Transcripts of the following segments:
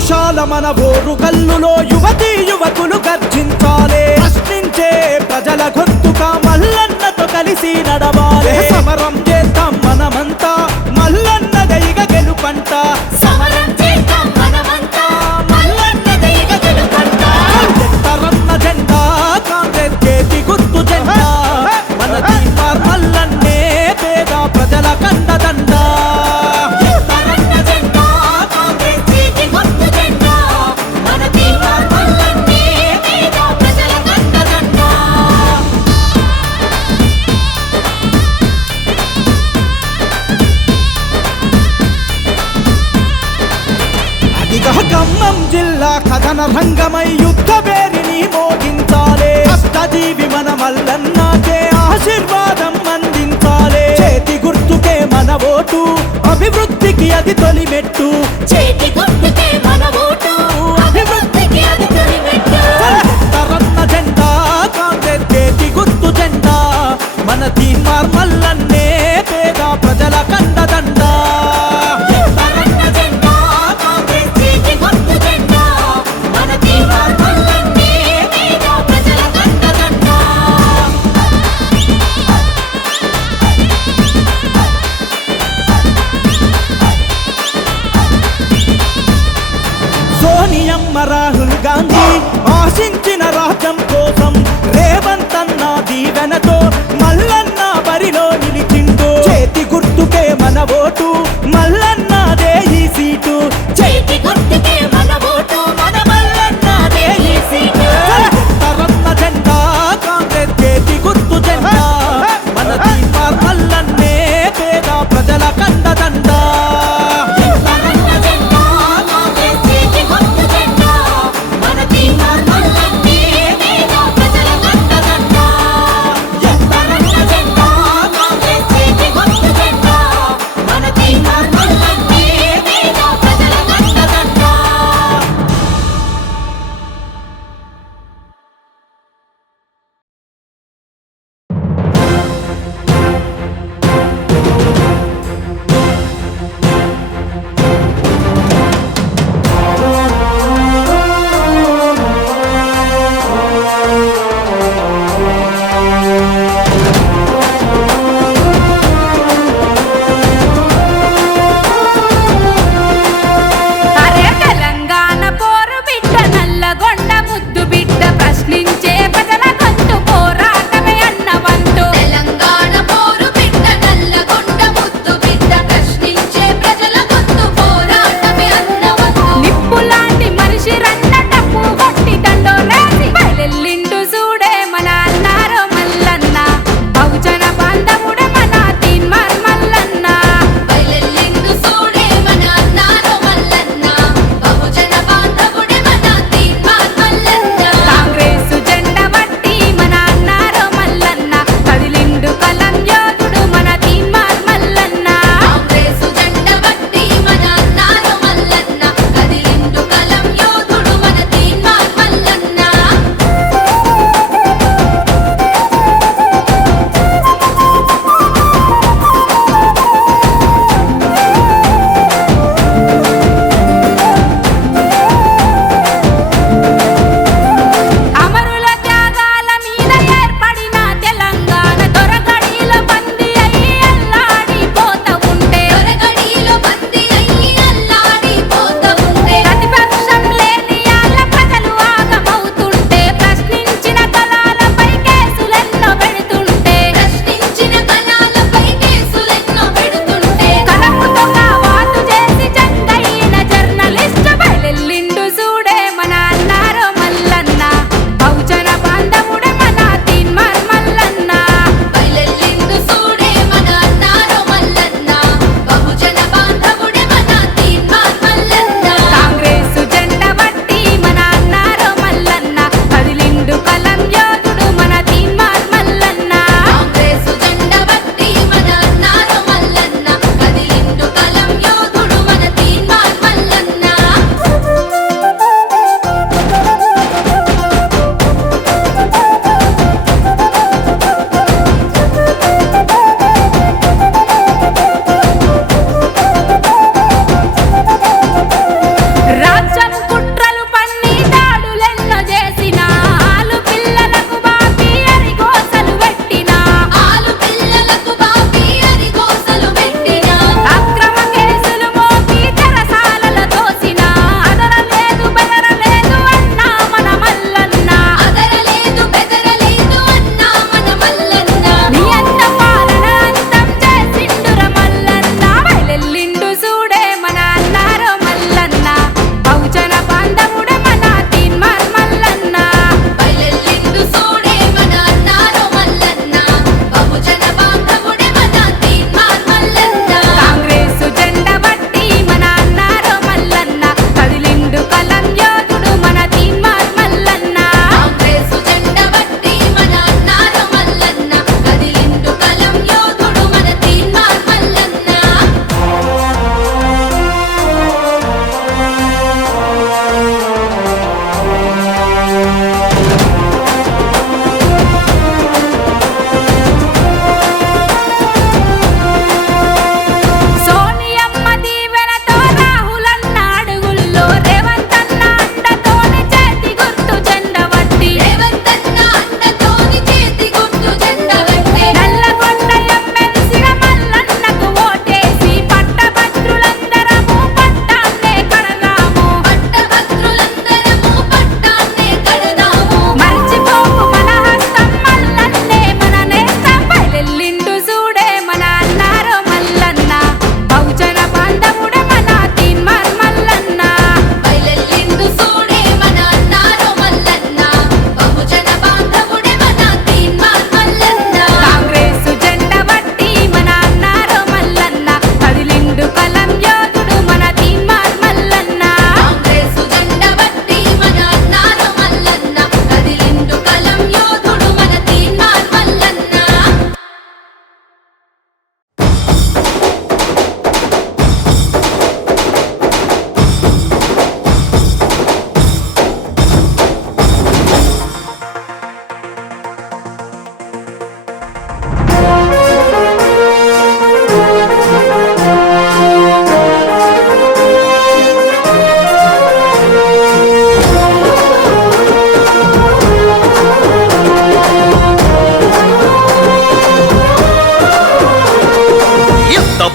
పౌరుషాల మన ఓరు కల్లులో యువతి యువకులు గర్జించాలి. ప్రశ్నించే ప్రజల గొంతుక మల్లన్నతో కలిసి నడవాలి. సమరం చేద్దాం మనమంతా మల్లన్న దైగ గెలుపంట. చేతి తొలిమెట్టు చేతి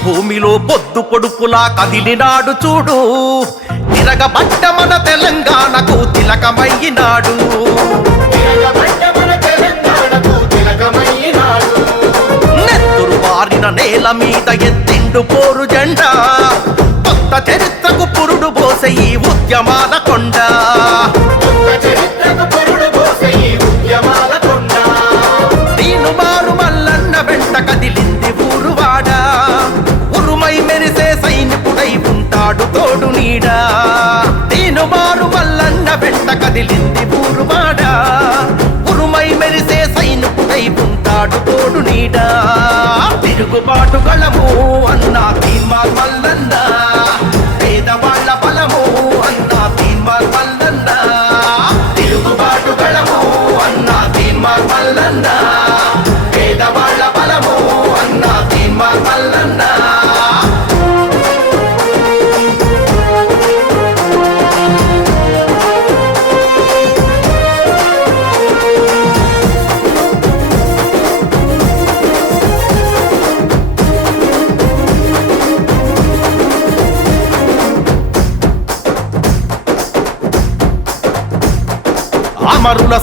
భూమిలో పొద్దు పొడుపులా కదిలినాడు చూడు. తిరగబడ్డ మన తెలంగాణకు తిలకమయ్యినాడు. నెత్తురు వారిన నేల మీద ఎత్తిండు పోరు జెండా. కొత్త చరిత్రకు పురుడు పోసే ఈ ఉద్యమాల కొండ. కదిలింది ఊరువాడ ఉరుమై మెరిసే సైనికుడై ఉంటాడు తోడు నీడా. తిరుగుబాటు గళము అన్నా తీర్మార్ మల్లన్నా.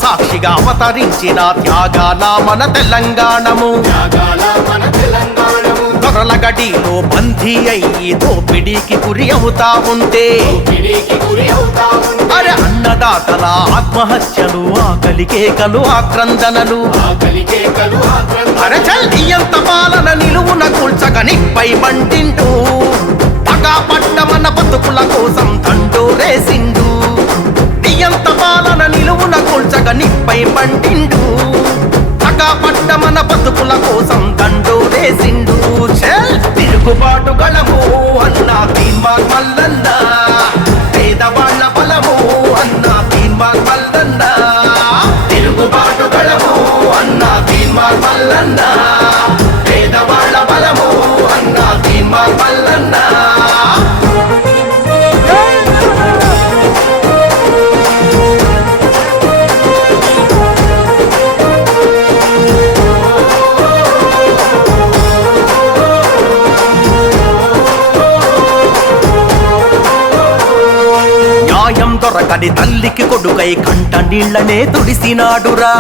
సాక్షిగా అవతరించిన త్యాగాల మన తెలంగాణము. దొరల గడిలో బందీ అయ్యి దోపిడీకి గురి అవుతా ఉంటే. అరే అన్నదాతల ఆత్మహత్యలు ఆకలి కేకలు ఆక్రందనలు. అరే చల్లి ఎంత పాలన నిలువున కూల్చక నిప్పై మంటింటూ పగా పట్ట మన బతుకుల కోసం తండోరేసిండు నియంత నిలువున కూల్చక నిప్పై మంటిండు పగా పట్ట మన బతుకుల కోసం దండోరేసిండు చెల్ తిరుగుబాటు గళము అన్నా దొరకని తల్లికి కొడుకై కంట నీళ్ళనే తుడిసినాడురా.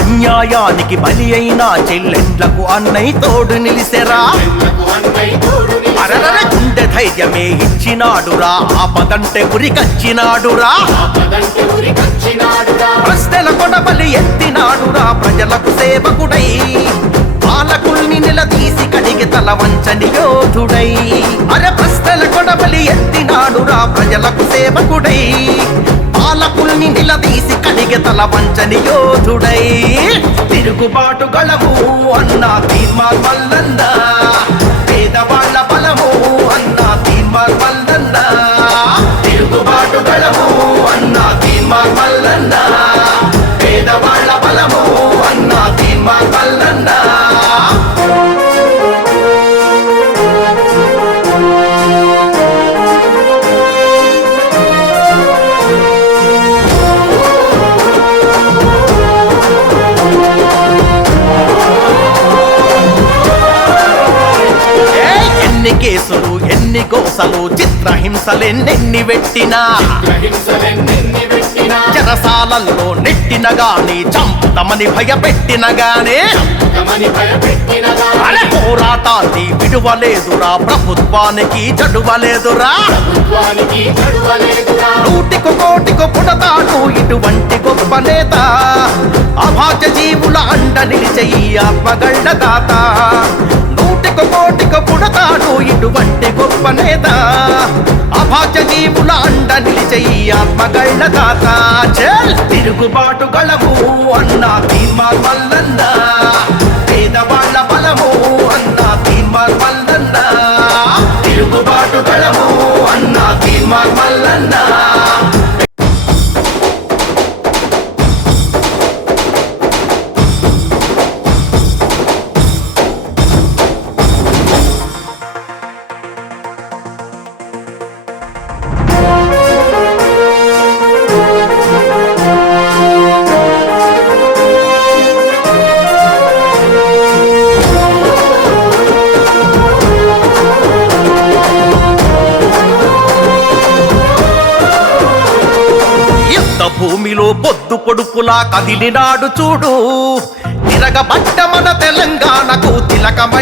అన్యాయానికి బలి అయిన చెల్లెండ్లకు అన్నయ్య తోడు నిలిసెరా. అరరర గుండె ధైర్యమే ఇచ్చినాడురా. ఆపదంటే గురికచ్చినాడురా ప్రశ్నల కొడబలి ఎత్తినాడురా. ప్రజలకు సేవకుడై పాలకుల్ని నిలదీసి తల వంచని యోధుడై అరే ప్రశ్నల కొడబలి ఎత్తినాడురా ప్రజలకు సేవకుడై. పాలకుల్ని నిలదీసి కడిగి తల వంచని యోధుడై తిరుగుబాటు గలవు అన్న తీర్మార్ మల్లన్న గోసలు చిత్రహింసలెన్నెన్ని పెట్టినా చెరసాలల్లో నెట్టిన గాని చంపుతమని భయపెట్టిన గానే. పోరాటాన్ని విడువలేదురా ప్రభుత్వానికి చడువలేదురా నూటికి కోటికి పుడతాడు ఇటువంటి గొప్ప నేత. అభాగ్య జీవుల అండ నిలిచే ఆత్మగళ్ళ దాత. ఒక కోటిక పుడతాడు ఇటువంటి గొప్ప నేత. అభాగ్య జీవుల అండ నిలిచే ఈ ఆత్మగళ్ళ దాత. చెల్! తిరుగుబాటు గళము అన్న తీర్మార్ మల్లన్న. భూమిలో పొద్దు పొడుపులా కదిలినాడు చూడు. తిరగబట్ట మన తెలంగాణకు తిలకమై